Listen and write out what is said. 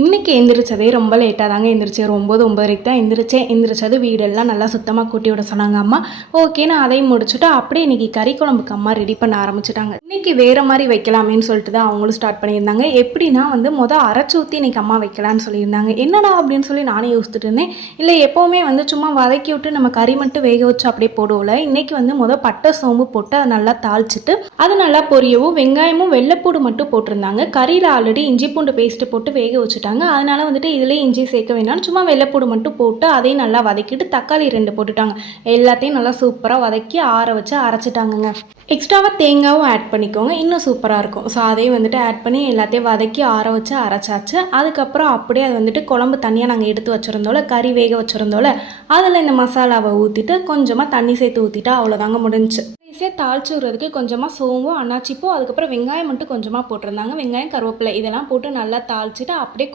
இன்றைக்கி எந்திரிச்சதே ரொம்ப லேட்டாக தாங்க எந்திரிச்சேன். 9, 9:30 தான் எந்திரிச்சேன். எந்திரிச்சது வீடெல்லாம் நல்லா சுத்தமாக கூட்டி விட சொன்னாங்க அம்மா. ஓகேன்னு அதையும் முடிச்சுட்டு அப்படியே இன்றைக்கி கறி குழம்புக்கு அம்மா ரெடி பண்ண ஆரம்பிச்சுட்டாங்க. இன்றைக்கி வேறு மாதிரி வைக்கலாமேன்னு சொல்லிட்டு தான் அவங்களும் ஸ்டார்ட் பண்ணியிருந்தாங்க. எப்படின்னா அரைச்சி ஊற்றி இன்றைக்கி அம்மா வைக்கலான்னு சொல்லியிருந்தாங்க. என்னடா அப்படின்னு சொல்லி நானே யோசிச்சுட்டு இருந்தேன். இல்லை எப்போவுமே சும்மா வதக்கி விட்டு நம்ம கறி மட்டும் வேக வச்சு அப்படியே போடுவோம்ல. இன்றைக்கி பட்டை சோம்பு போட்டு அதை நல்லா தாளிச்சிட்டு அது நல்லா பொரியவும் வெங்காயமும் வெள்ளைப்பூடு மட்டும் போட்டிருந்தாங்க. கறியில் ஆல்ரெடி இஞ்சி பூண்டு பேஸ்ட்டு போட்டு வேக வச்சுட்டாங்க. அதனால இதிலே இஞ்சி சேர்க்க வேணாம், சும்மா வெள்ளைப்பூடு மட்டும் போட்டு அதையும் நல்லா வதக்கிட்டு தக்காளி 2 போட்டுட்டாங்க. எல்லாத்தையும் நல்லா சூப்பராக வதக்கி ஆற வச்சு அரைச்சிட்டாங்கங்க. எக்ஸ்ட்ராவாக தேங்காவும் ஆட் பண்ணிக்கோங்க, இன்னும் சூப்பராக இருக்கும். ஸோ அதையும் ஆட் பண்ணி எல்லாத்தையும் வதக்கி ஆற வச்சு அரைச்சாச்சு. அதுக்கப்புறம் அப்படியே அது குழம்பு தனியாக நாங்கள் எடுத்து வச்சுருந்தோம்ல, கறி வேக வச்சுருந்தோம்ல, அதில் இந்த மசாலாவை ஊற்றிட்டு கொஞ்சமாக தண்ணி சேர்த்து ஊற்றிட்டா அவ்வளோதாங்க முடிஞ்சுச்சு. ஈஸியாக தாளிச்சு விடுறதுக்கு கொஞ்சமாக சோம்பு அன்னாச்சிப்பூ அதுக்கப்புறம் வெங்காயம் மட்டும் கொஞ்சமாக போட்டிருந்தாங்க. வெங்காயம் கருவேப்பிலை இதெல்லாம் போட்டு நல்லா தாளிச்சிட்டு அப்படியே